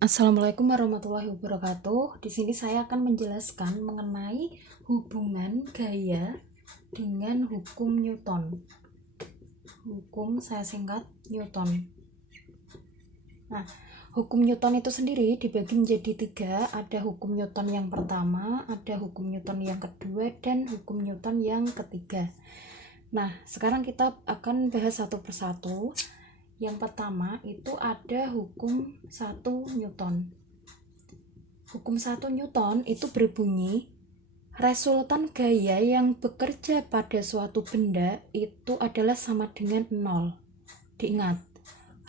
Assalamualaikum warahmatullahi wabarakatuh. Di sini saya akan menjelaskan mengenai hubungan gaya dengan hukum Newton. Hukum saya singkat Newton. Nah, hukum Newton itu sendiri dibagi menjadi 3. Ada hukum Newton yang pertama, ada hukum Newton yang kedua, dan hukum Newton yang ketiga. Nah, sekarang kita akan bahas satu persatu. Yang pertama itu ada hukum 1 Newton. Hukum 1 Newton itu berbunyi, resultan gaya yang bekerja pada suatu benda itu adalah sama dengan 0. Diingat,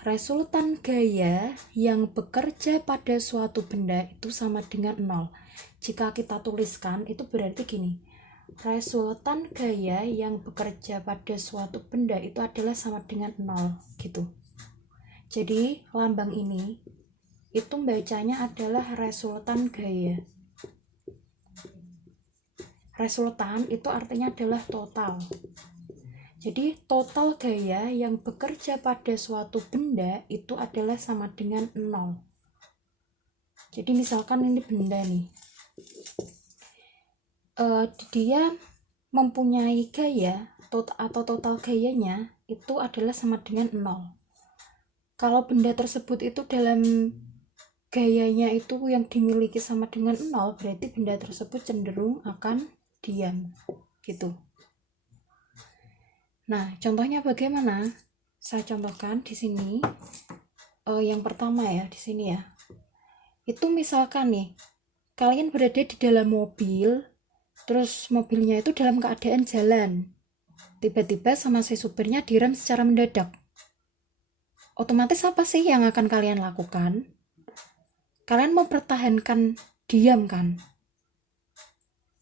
resultan gaya yang bekerja pada suatu benda itu sama dengan 0. Jika kita tuliskan itu berarti gini, resultan gaya yang bekerja pada suatu benda itu adalah sama dengan 0 gitu. Jadi lambang ini itu bacanya adalah resultan gaya. Resultan itu artinya adalah total. Jadi total gaya yang bekerja pada suatu benda itu adalah sama dengan 0. Jadi misalkan ini benda nih, dia mempunyai gaya atau total gayanya itu adalah sama dengan 0. Kalau benda tersebut itu dalam gayanya itu yang dimiliki sama dengan 0, berarti benda tersebut cenderung akan diam gitu. Nah, contohnya bagaimana? Saya contohkan di sini. Yang pertama ya, di sini ya. Itu misalkan nih, kalian berada di dalam mobil, terus mobilnya itu dalam keadaan jalan. Tiba-tiba sama si supirnya direm secara mendadak. Otomatis apa sih yang akan kalian lakukan? Kalian mempertahankan diam kan?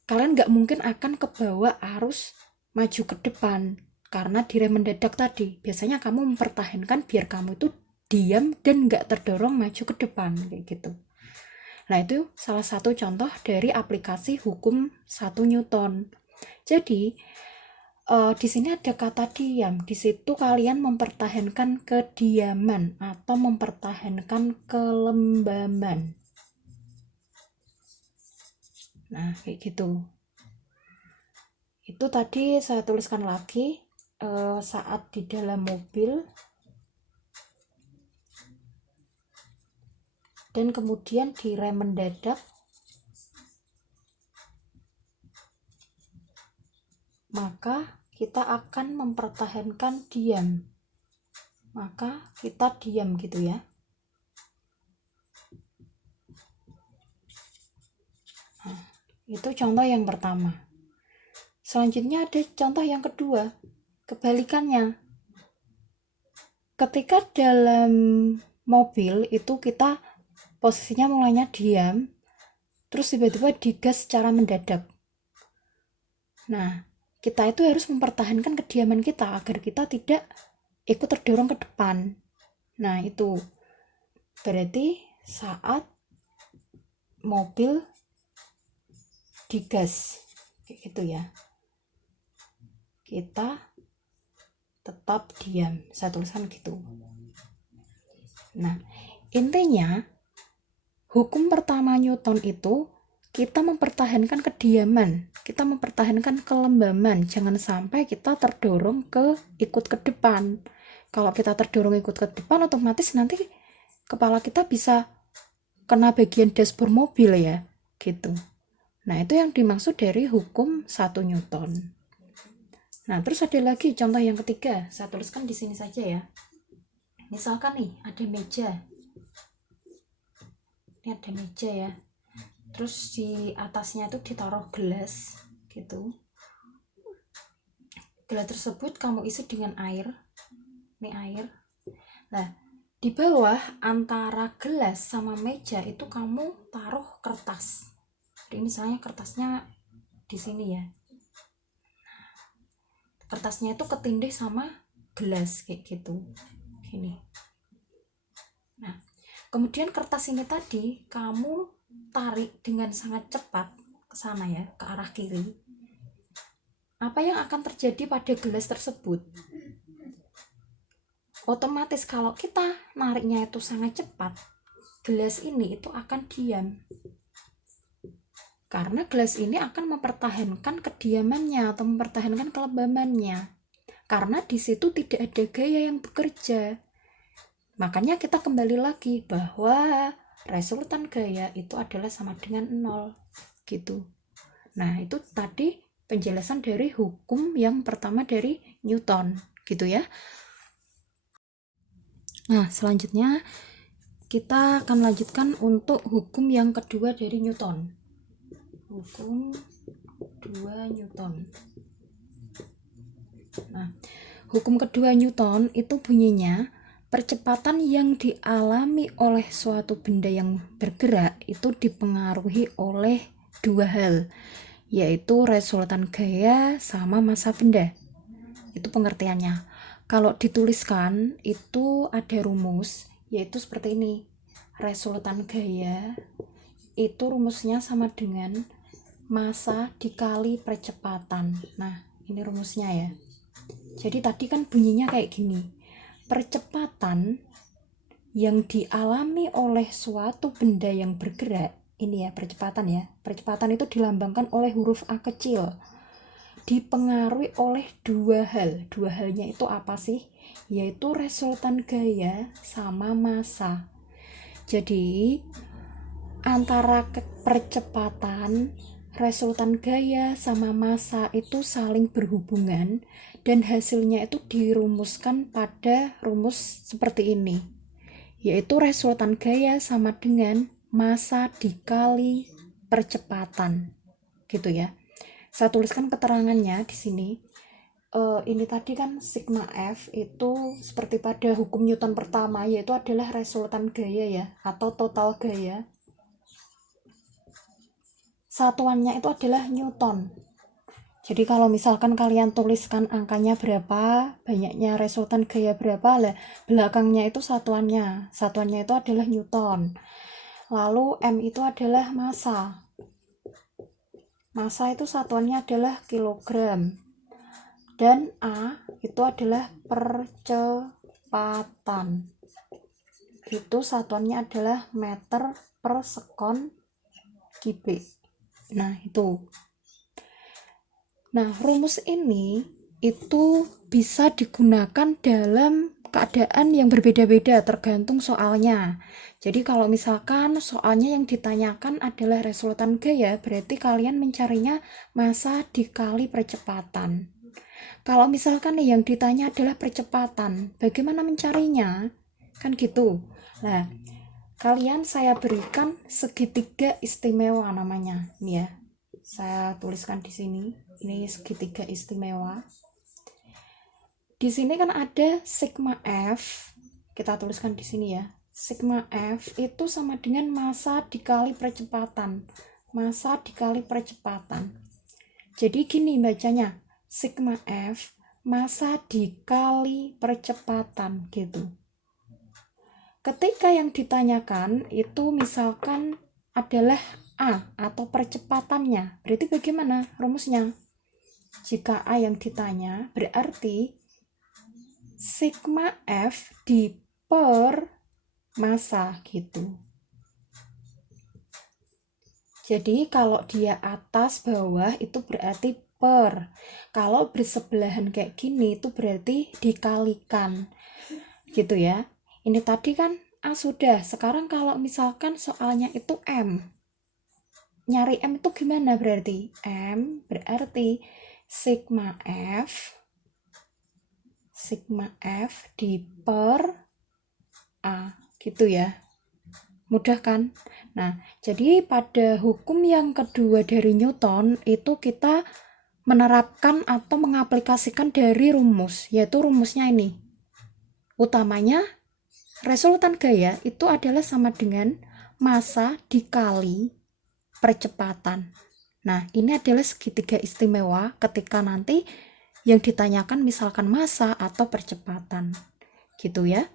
Kalian gak mungkin akan kebawa arus maju ke depan karena direm mendadak tadi. Biasanya kamu mempertahankan biar kamu itu diam dan gak terdorong maju ke depan kayak gitu. Nah, itu salah satu contoh dari aplikasi hukum 1 Newton. Jadi di sini ada kata diam. Di situ kalian mempertahankan kediaman atau mempertahankan kelembaban. Nah, kayak gitu. Itu tadi saya tuliskan lagi saat di dalam mobil dan kemudian direm mendadak, maka kita akan mempertahankan diam. Maka kita diam gitu ya. Nah, itu contoh yang pertama. Selanjutnya ada contoh yang kedua, kebalikannya. Ketika dalam mobil itu kita posisinya mulainya diam, terus tiba-tiba digas secara mendadak. Nah, kita itu harus mempertahankan kediaman kita agar kita tidak ikut terdorong ke depan. Nah, itu berarti saat mobil digas kayak gitu ya, kita tetap diam. Saya tuliskan gitu. Nah, intinya hukum pertama Newton itu kita mempertahankan kediaman, kita mempertahankan kelembaban, jangan sampai kita terdorong ikut ke depan. Kalau kita terdorong ikut ke depan, otomatis nanti kepala kita bisa kena bagian dashboard mobil ya, gitu. Nah, itu yang dimaksud dari hukum 1 Newton. Nah, terus ada lagi contoh yang ketiga, saya tuliskan di sini saja ya. Misalkan nih, ada meja. Ini ada meja ya. Terus di atasnya itu ditaruh gelas gitu. Gelas tersebut kamu isi dengan air. Ini air. Nah, di bawah antara gelas sama meja itu kamu taruh kertas. Jadi misalnya kertasnya di sini ya. Kertasnya itu ketindih sama gelas kayak gitu. Gini. Nah, kemudian kertas ini tadi kamu tarik dengan sangat cepat ke sana ya, ke arah kiri. Apa yang akan terjadi pada gelas tersebut? Otomatis kalau kita nariknya itu sangat cepat, gelas ini itu akan diam. Karena gelas ini akan mempertahankan kediamannya atau mempertahankan kelembabannya. Karena di situ tidak ada gaya yang bekerja. Makanya kita kembali lagi bahwa resultan gaya itu adalah sama dengan 0 gitu. Nah, itu tadi penjelasan dari hukum yang pertama dari Newton gitu ya. Nah, selanjutnya kita akan lanjutkan untuk hukum yang kedua dari Newton. Hukum 2 Newton. Nah, hukum kedua Newton itu bunyinya, percepatan yang dialami oleh suatu benda yang bergerak itu dipengaruhi oleh dua hal, yaitu resultan gaya sama massa benda. Itu pengertiannya. Kalau dituliskan itu ada rumus, yaitu seperti ini. Resultan gaya itu rumusnya sama dengan massa dikali percepatan. Nah, ini rumusnya ya. Jadi tadi kan bunyinya kayak gini. Percepatan yang dialami oleh suatu benda yang bergerak, ini ya percepatan ya. Percepatan itu dilambangkan oleh huruf A kecil. Dipengaruhi oleh dua hal. Dua halnya itu apa sih? Yaitu resultan gaya sama massa. Jadi antara percepatan, resultan gaya sama massa itu saling berhubungan dan hasilnya itu dirumuskan pada rumus seperti ini, yaitu resultan gaya sama dengan massa dikali percepatan gitu ya. Saya tuliskan keterangannya di sini. Ini tadi kan sigma F itu seperti pada hukum Newton pertama, yaitu adalah resultan gaya ya, atau total gaya. Satuannya itu adalah Newton. Jadi kalau misalkan kalian tuliskan angkanya berapa, banyaknya resultan gaya berapa, lah belakangnya itu satuannya. Satuannya itu adalah Newton. Lalu M itu adalah massa. Massa itu satuannya adalah kilogram. Dan A itu adalah percepatan. Itu satuannya adalah meter per sekon kubik. Nah, itu. Nah, rumus ini itu bisa digunakan dalam keadaan yang berbeda-beda tergantung soalnya. Jadi kalau misalkan soalnya yang ditanyakan adalah resultan gaya, berarti kalian mencarinya massa dikali percepatan. Kalau misalkan yang ditanya adalah percepatan, bagaimana mencarinya? Kan gitu. Nah, kalian saya berikan segitiga istimewa namanya. Nih ya. Saya tuliskan di sini. Ini segitiga istimewa. Di sini kan ada sigma F. Kita tuliskan di sini ya. Sigma F itu sama dengan massa dikali percepatan. Massa dikali percepatan. Jadi gini bacanya. Sigma F massa dikali percepatan gitu. Ketika yang ditanyakan itu misalkan adalah A atau percepatannya, berarti bagaimana rumusnya? Jika A yang ditanya, berarti sigma F di per massa gitu. Jadi kalau dia atas bawah itu berarti per. Kalau bersebelahan kayak gini itu berarti dikalikan gitu ya. Ini tadi kan A sudah. Sekarang kalau misalkan soalnya itu M, nyari M itu gimana berarti? M berarti sigma F di per A gitu ya. Mudah kan? Nah, jadi pada hukum yang kedua dari Newton itu kita menerapkan atau mengaplikasikan dari rumus, yaitu rumusnya ini. Utamanya resultan gaya itu adalah sama dengan massa dikali percepatan. Nah, ini adalah segitiga istimewa ketika nanti yang ditanyakan misalkan massa atau percepatan. Gitu ya.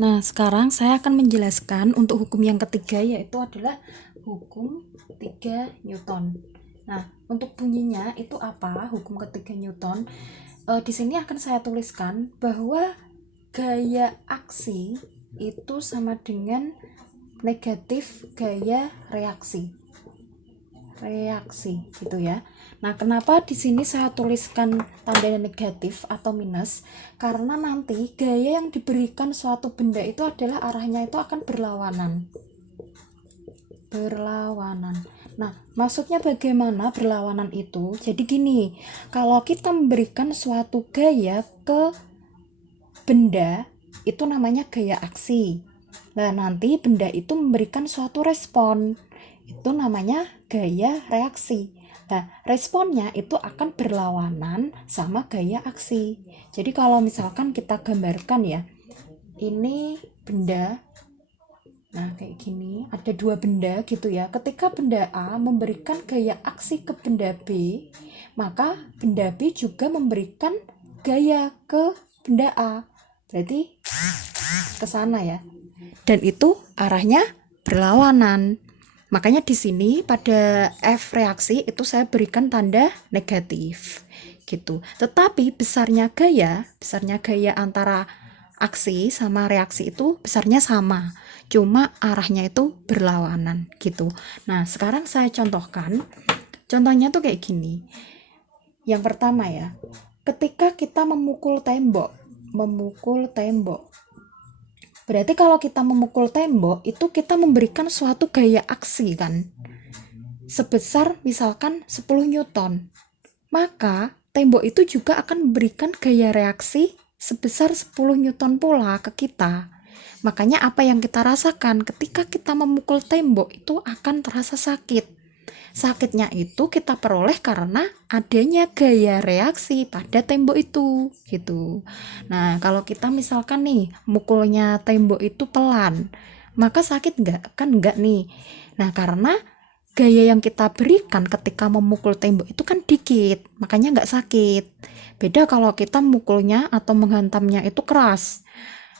Nah, sekarang saya akan menjelaskan untuk hukum yang ketiga, yaitu adalah hukum 3 Newton. Nah, untuk bunyinya itu apa? Hukum ketiga Newton. Di sini akan saya tuliskan bahwa gaya aksi itu sama dengan negatif gaya reaksi gitu ya. Nah, kenapa di sini saya tuliskan tanda negatif atau minus? Karena nanti gaya yang diberikan suatu benda itu adalah arahnya itu akan berlawanan. Nah, maksudnya bagaimana berlawanan itu? Jadi gini, kalau kita memberikan suatu gaya ke benda, itu namanya gaya aksi. Nah, nanti benda itu memberikan suatu respon, itu namanya gaya reaksi. Nah, responnya itu akan berlawanan sama gaya aksi. Jadi kalau misalkan kita gambarkan ya, ini benda, nah kayak gini, ada dua benda gitu ya. Ketika benda A memberikan gaya aksi ke benda B, maka benda B juga memberikan gaya ke benda A. Berarti ke sana ya. Dan itu arahnya berlawanan. Makanya di sini pada F reaksi itu saya berikan tanda negatif gitu. Tetapi besarnya gaya antara aksi sama reaksi itu besarnya sama. Cuma arahnya itu berlawanan gitu. Nah, sekarang saya contohkan. Contohnya tuh kayak gini. Yang pertama ya, ketika kita memukul tembok. Berarti kalau kita memukul tembok itu kita memberikan suatu gaya aksi kan, sebesar misalkan 10 Newton. Maka tembok itu juga akan memberikan gaya reaksi sebesar 10 Newton pula ke kita. Makanya apa yang kita rasakan ketika kita memukul tembok itu akan terasa sakit. Sakitnya itu kita peroleh karena adanya gaya reaksi pada tembok itu gitu. Nah, kalau kita misalkan nih mukulnya tembok itu pelan, maka sakit nggak? Kan nggak nih. Nah, karena gaya yang kita berikan ketika memukul tembok itu kan dikit, makanya nggak sakit. Beda kalau kita mukulnya atau menghantamnya itu keras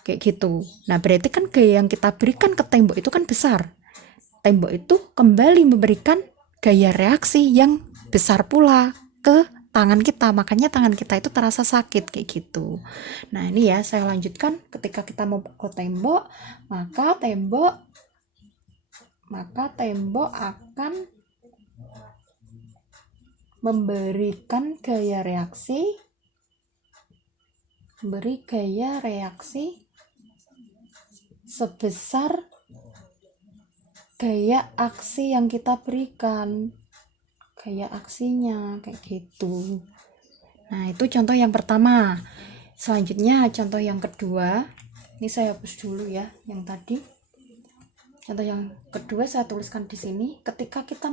kayak gitu. Nah, berarti kan gaya yang kita berikan ke tembok itu kan besar. Tembok itu kembali memberikan gaya reaksi yang besar pula ke tangan kita, makanya tangan kita itu terasa sakit kayak gitu. Nah, ini ya saya lanjutkan. Ketika kita memukul tembok, maka tembok akan memberikan gaya reaksi sebesar gaya aksi yang kita berikan, gaya aksinya kayak gitu. Nah, itu contoh yang pertama. Selanjutnya contoh yang kedua, ini saya hapus dulu ya yang tadi. Contoh yang kedua saya tuliskan di sini. Ketika kita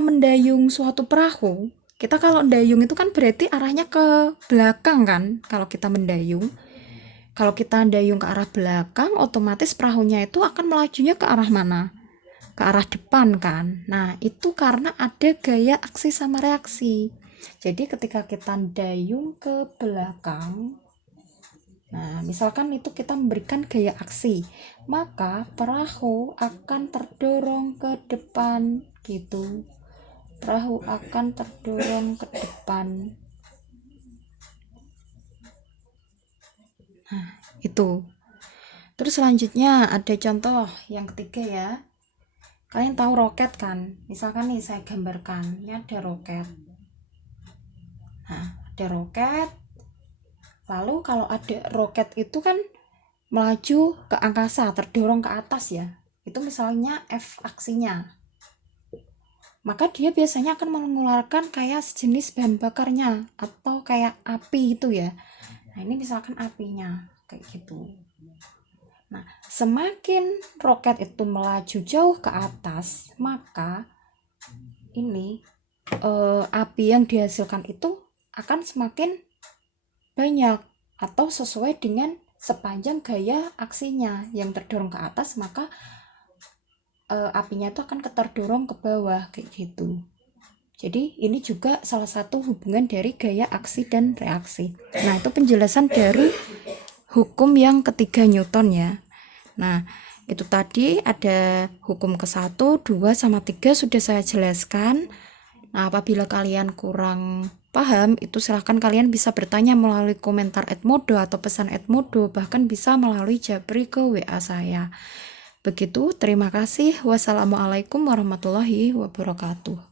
mendayung suatu perahu, kita kalau mendayung itu kan berarti arahnya ke belakang kan. Kalau kita mendayung ke arah belakang, otomatis perahunya itu akan melajunya ke arah mana? Ke arah depan kan. Nah, itu karena ada gaya aksi sama reaksi. Jadi ketika kita mendayung ke belakang, nah misalkan itu kita memberikan gaya aksi, maka perahu akan terdorong ke depan gitu. Perahu akan terdorong ke depan. Nah, itu. Terus selanjutnya ada contoh yang ketiga ya. Kalian tahu roket kan? Misalkan nih saya gambarkan, ini ada roket. Nah, ada roket. Lalu kalau ada roket itu kan melaju ke angkasa, terdorong ke atas ya. Itu misalnya F aksinya. Maka dia biasanya akan mengeluarkan kayak sejenis bahan bakarnya atau kayak api itu ya. Nah, ini misalkan apinya kayak gitu. Nah, semakin roket itu melaju jauh ke atas, maka ini api yang dihasilkan itu akan semakin banyak atau sesuai dengan sepanjang gaya aksinya yang terdorong ke atas, maka apinya itu akan terdorong ke bawah kayak gitu. Jadi ini juga salah satu hubungan dari gaya aksi dan reaksi. Nah, itu penjelasan dari hukum yang ketiga Newton ya. Nah, itu tadi ada hukum ke-1, 2, sama 3 sudah saya jelaskan. Nah, apabila kalian kurang paham, itu silahkan kalian bisa bertanya melalui komentar Edmodo atau pesan Edmodo, bahkan bisa melalui japri ke WA saya. Begitu, terima kasih. Wassalamualaikum warahmatullahi wabarakatuh.